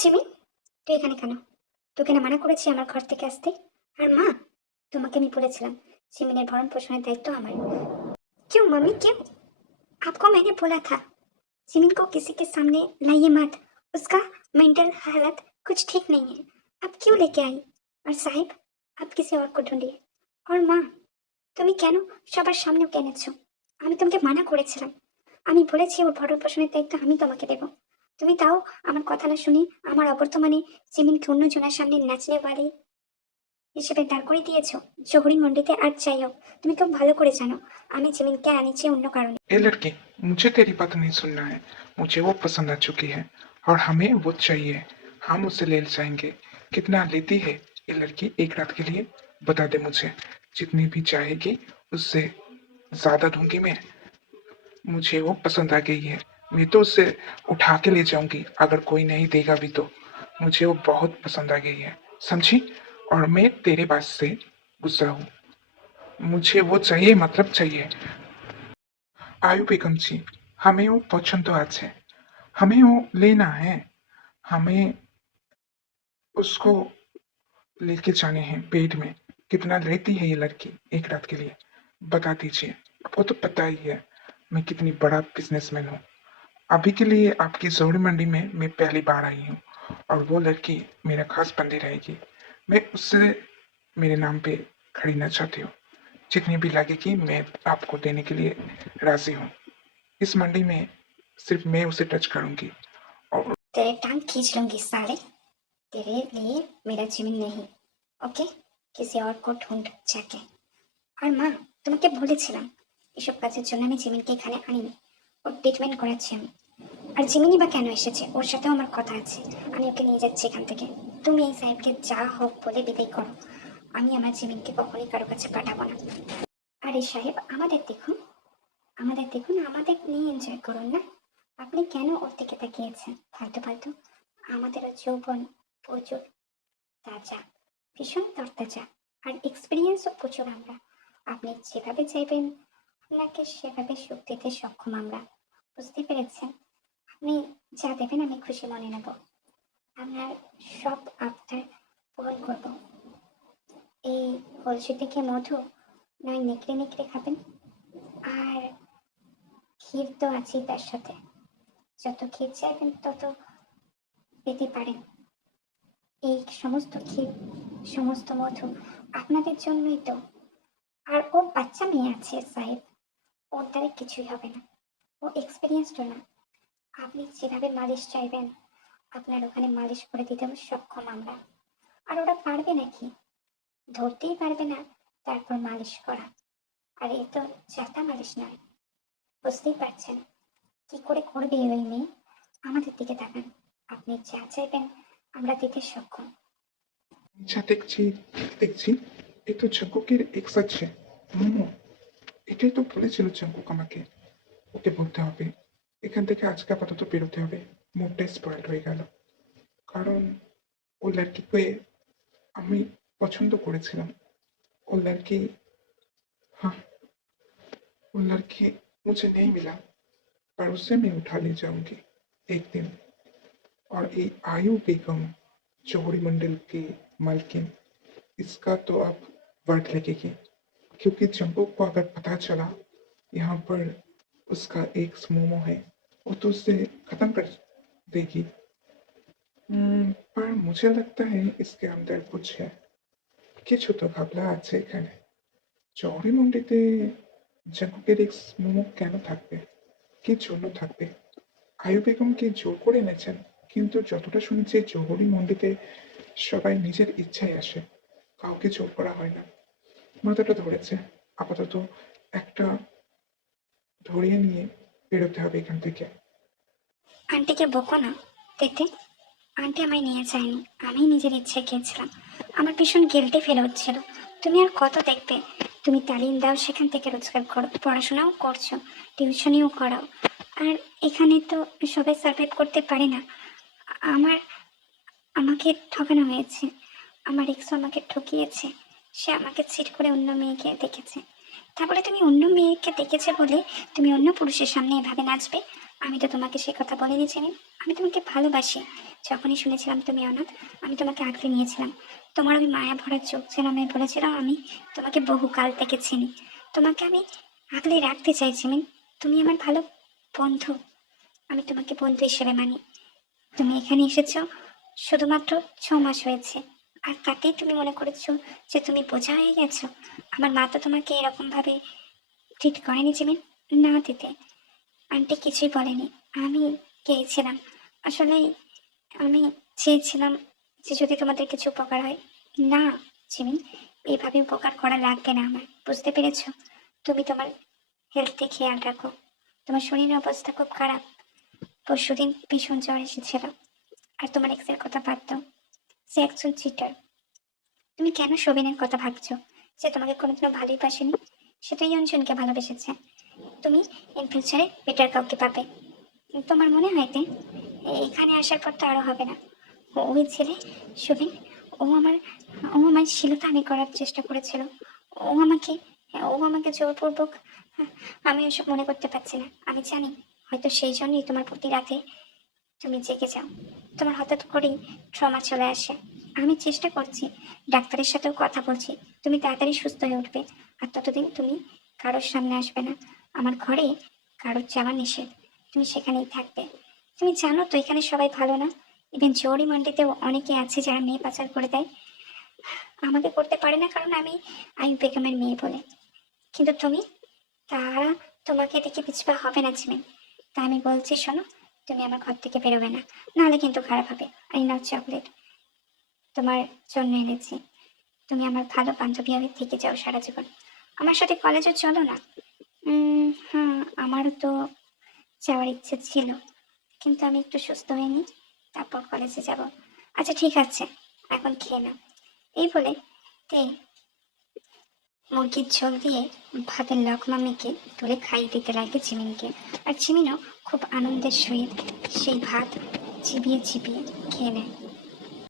Jimin, তুই এখানে কেন? তোকে না মানা করেছি আমার ঘর থেকে আসতে। আর মা, তোমাকে আমি বলেছিলাম জিমিনের ভরণ পোষণের दायित्व আমার। क्यों मम्मी क्यों? आपको मैंने बोला था जिमिन को किसी के सामने लाइए मत, उसका मेंटल हालत कुछ ठीक नहीं है। अब क्यों लेके आई? और साहिब, आप किसी और को ढूंढिए। और মা, তুমি কেন সবার সামনে ওকে এনেছো? আমি তোমাকে মানা করেছিলাম, আমি বলেছি ওর ভরণ পোষণের দায়িত্ব আমি তোমাকে দেব। তুমি তাও আমার কথা না শুনে আমার অবর্তমানে জিমিনকে অন্যজনের সামনে নাচনে বাড়ি হিসেবে দাঁড় করে দিয়েছো জহুরি মন্ডিতে। আর যাই হোক, তুমি খুব ভালো করে জানো আমি জিমিনকে আনিছি অন্য কারণে। ए लड़की, मुझे तेरी बात नहीं सुनना है। मुझे वो पसंद आ चुकी है और हमें वो चाहिए। हम उसे ले जाएंगे। कितना लेती है ये लड़की एक रात के लिए? बता दे मुझे। जितनी भी चाहेगी उससे ज्यादा दूंगी मैं। मुझे वो पसंद आ गई है। मैं तो उसे उठा के ले जाऊंगी अगर कोई नहीं देगा भी तो। मुझे वो बहुत पसंद आ गई है, समझी? और मैं तेरे बात से गुस्सा हूँ। मुझे वो चाहिए, मतलब चाहिए। आयु बेगम जी, हमें वो पसंद तो आज है, हमें वो लेना है। हमें उसको लेके जाने हैं पेट में। कितना लेती है ये लड़की एक रात के लिए? बता दीजिए। आपको तो पता ही है मैं कितनी बड़ा बिजनेसमैन हूँ। अभी के लिए आपकी जोड़ी मंडी में मैं पहली बार आई हूँ और वो लड़की मेरा खास बंदी रहेगी। मैं उससे मेरे नाम पे खरीदना चाहती हूँ। जितनी भी लगेगी मैं आपको देने के लिए राजी हूँ। इस मंडी में सिर्फ मैं उसे टच करूंगी और तेरे टांग खींच लूंगी साले। तेरे लिए मेरा जिमिन नहीं, ওকে? किसी और को ढूंढ जाके। আর মা, তোমাকে বলেছিলাম এসব কাজের জন্য আমি জিমিনকে এখানে আনিনি, ওর ট্রিটমেন্ট করাচ্ছি আমি। আর জিমিনই বা কেন এসেছে? ওর সাথেও আমার কথা আছে, আমি ওকে নিয়ে যাচ্ছি এখান থেকে। তুমি এই সাহেবকে যা হোক বলে বিদায় করো, আমি আমার জিমিনকে কখনোই কারো কাছে পাঠাবো না। আর এই সাহেব, আমাদের দেখুন, আমাদের দেখুন, আমাদের নিয়ে এনজয় করুন না। আপনি কেন ওর দিকে তাকিয়েছেন ফালতু ফালতু? আমাদেরও যৌবন প্রচুর তাজা, ভীষণ তরতাজা, আর এক্সপিরিয়েন্সও প্রচুর আমরা। আপনি যেভাবে চাইবেন আপনাকে সেভাবে সুখ দিতে সক্ষম আমরা। বুঝতে পেরেছেন? আপনি যা দেবেন আমি খুশি মনে নেব, আপনার সব আবদার পূরণ করব। এই কলসি থেকে মধু নয় নেকড়ে নেকড়ে খাবেন, আর ক্ষীর তো আছেই তার সাথে। যত ক্ষীর চাইবেন তত পেতে পারেন। এই সমস্ত ক্ষীর, সমস্ত মধু আপনাদের জন্যই তো। আর ও বাচ্চা মেয়ে আছে সাহেব, ওর দ্বারা কিছুই হবে না, ও এক্সপিরিয়েন্সড না। আপনি যেভাবে মালিশ চাইবেন আপনার ওখানে মালিশ করে দিতেও সক্ষম আমরা। আর ওরা পারবে নাকি? ধরতেই পারবে না, তারপর মালিশ করা। আর এ তো যাতা মালিশ নয়, বুঝতেই পারছেন। কি করে করবে ওই মেয়ে? আমাদের দিকে তাকান, আপনি যা চাইবেন আমরা দিতে সক্ষম। আচ্ছা, দেখছি দেখছি এ তো ঝাঁকুকের এক্স আছে, মোমো। এটাই তো বলেছিল ঝাঁকুক আমাকে। ওকে বলতে হবে এখান থেকে আজকে আপাতত বেরোতে হবে। মুডটাই স্পয়েলড হয়ে গেল, কারণ ওই লড়কিকে আমি পছন্দ করেছিলাম। वो लड़की, हाँ, वो लड़की मुझे नहीं मिला, पर उससे मैं उठा ले जाऊंगी एक दिन। और ये आयु बेगम, जौहरी मंडल की मालकिन, इसका तो अब वर्ड लगेगी। क्योंकि जंबो को अगर पता चला यहाँ पर उसका एक मोमो है, वो तो उसे खत्म कर देगी। पर मुझे लगता है इसके अंदर कुछ है। কিছু তো ভাবনা আছে এখানে। জহরি মন্ডিতে জাঙ্কুকের এক্স মোমো কেন থাকবে? কি জন্য থাকবে? আয়ু বেগমকে জোর করে এনেছেন, কিন্তু যতটা শুনেছি জহুরি মন্ডিতে সবাই নিজের ইচ্ছায় আসে, কাউকে জোর করা হয় না। মাথাটা ধরেছে, আপাতত একটা ধরিয়ে নিয়ে বেরোতে হবে এখান থেকে। আন্টিকে বকো না, দেখতে আন্টি আমায় নিয়ে যায়নি, আমি নিজের ইচ্ছে গিয়েছিলাম। আমার ভীষণ গিল্টি ফিল হচ্ছিল। তুমি আর কত দেখবে? তুমি তালিম দাও, সেখান থেকে রোজগার করো, পড়াশোনাও করছো, টিউশনিও করাও। আর এখানে তো সবাই সার্ভাইভ করতে পারে না। আমার আমাকে ঠকানো হয়েছে, আমার এক্স আমাকে ঠকিয়েছে। সে আমাকে চিট করে অন্য মেয়েকে দেখেছে। তারপরে তুমি অন্য মেয়েকে দেখেছে বলে তুমি অন্য পুরুষের সামনে এভাবে নাচবে? আমি তো তোমাকে সে কথা বলিনি চিনি, আমি তোমাকে ভালোবাসি। যখনই শুনেছিলাম তুমি অনাথ, আমি তোমাকে আগলে নিয়েছিলাম। তোমার ওই মায়া ভরা চোখ যেন আমি বলেছিলাম আমি তোমাকে বহুকাল থেকে চিনি, তোমাকে আমি আগলে রাখতে চাই জিমিন। তুমি আমার ভালো বন্ধু, আমি তোমাকে বন্ধু হিসেবে মানি। তুমি এখানে এসেছো শুধুমাত্র 6 মাস হয়েছে, আর তাতেই তুমি মনে করেছো যে তুমি বোঝা হয়ে গেছো। আমার মা তো তোমাকে এরকম ভাবে ট্রিট করেনি জিমিন, না দিতে। আন্টি কিছুই বলেনি, আমি গিয়েছিলাম। আসলে আমি চেয়েছিলাম যে যদি তোমাদের কিছু উপকার হয়। না জিমিন, এইভাবে উপকার করা লাগবে না আমার, বুঝতে পেরেছো? তুমি তোমার হেলথে খেয়াল রাখো, তোমার শরীরের অবস্থা খুব খারাপ। পরশুদিন ভীষণ জ্বর এসেছিল। আর তোমার এক্সের কথা বাদ দাও, সে একজন চিটার। তুমি কেন সবিনের কথা ভাবছো? সে তোমাকে কোনোদিনও ভালোই বাসেনি, সেটা ইয়ঞ্জনকে ভালোবেসেছে। তুমি ইন ফিউচারে বেটার কাউকে পাবে। তোমার মনে হয় তে এখানে আসার পর তো আরো হবে না। ওই ছেলে সুবিন, ও আমার শিলতাহানি করার চেষ্টা করেছিল। ও আমাকে ও আমাকে জোরপূর্বক, আমি ওসব মনে করতে পারছি না। আমি জানি হয়তো সেই জন্যই তোমার প্রতি রাতে তুমি জেগে যাও, তোমার হঠাৎ করেই ট্রমা চলে আসে। আমি চেষ্টা করছি, ডাক্তারের সাথেও কথা বলছি, তুমি তাড়াতাড়ি সুস্থ হয়ে উঠবে। আর ততদিন তুমি কারোর সামনে আসবে না, আমার ঘরে কারোর যাওয়া নিষেধ, তুমি সেখানেই থাকবে। তুমি জানো তো এখানে সবাই ভালো না, ইভেন জৌরি মন্ডিতেও অনেকে আছে যারা মেয়ে পাচার করে দেয়। আমাকে করতে পারে না কারণ আমি আইয়ুব বেগমের মেয়ে বলে, কিন্তু তুমি, তারা তোমাকে দেখে পিছপা হবে না জিমিন। তা আমি বলছি শোনো, তুমি আমার ঘর থেকে বেরোবে না, নাহলে কিন্তু খারাপ হবে। আর এই নাও চকলেট, তোমার জন্য এনেছি। তুমি আমার ভালো বান্ধবী হয়ে থেকে যাও সারা জীবন। আমার সাথে কলেজে চলো না। হ্যাঁ, আমারও তো যাওয়ার ইচ্ছে ছিল, কিন্তু আমি একটু সুস্থ হয়ে নিই, তারপর কলেজে যাব। আচ্ছা ঠিক আছে, এখন খেয়ে নাও। এই বলে তে মুরগির ঝোল দিয়ে ভাতের লকমা মেখে তুলে খাইয়ে দিতে লাগে চিমিনকে। আর চিমিনও খুব আনন্দের সহিত সেই ভাত চিবিয়ে চিবিয়ে খেয়ে নেয়।